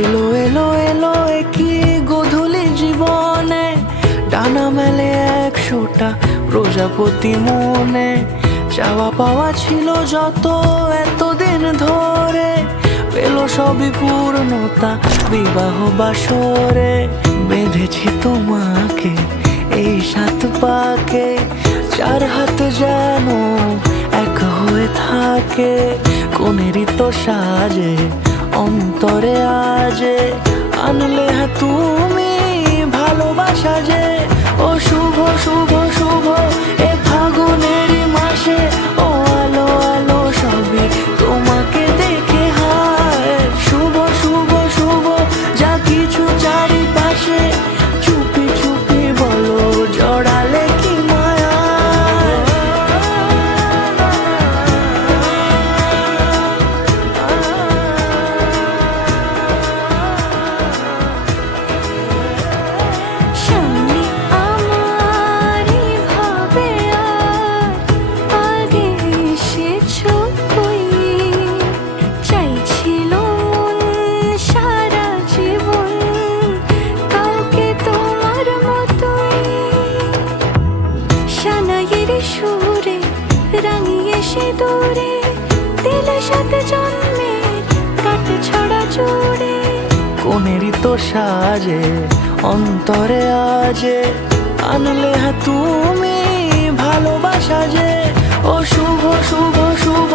এলো এলো এলো একই গোধূলি জীবনে, ডানা মেলে 100টা প্রজাপতি মনে। চাওয়া পাওয়া ছিল যত এতদিন ধরে, পেল সবই পূর্ণতা বিবাহ বাসরে। বেঁধেছি তোমাকে এই 7 পাকে, 4 হাত যেন এক হয়ে থাকে। কোনেরই তো সাজে অন্তরে আজে, আনলে হ্যাঁ তুমি ভালোবাসা যে। ও শুভ শুভ শুভ এ ফাগুনেরই মাসে, ও আলো আলো সবই তোমাকে দেখে হায়। শুভ শুভ শুভ যা কিছু চারিপাশে, চুপি চুপি বলো জড়ালে কি মায়া। সামনে আমারই ভাবে আর আগে এসেছো কই। চাইছিল মন সারা জীবন কাউকে তোমার মতোই। সানাইয়ের সুরে রাঙিয়ে সে দূরে, দিলে 7 জন্মের কাট ছড়া জুড়ে। কোনেরই তো সাজে অন্তরে আজে, আনলে হ্যাঁ তুমি ভালোবাসা যে। ও শুভ শুভ শুভ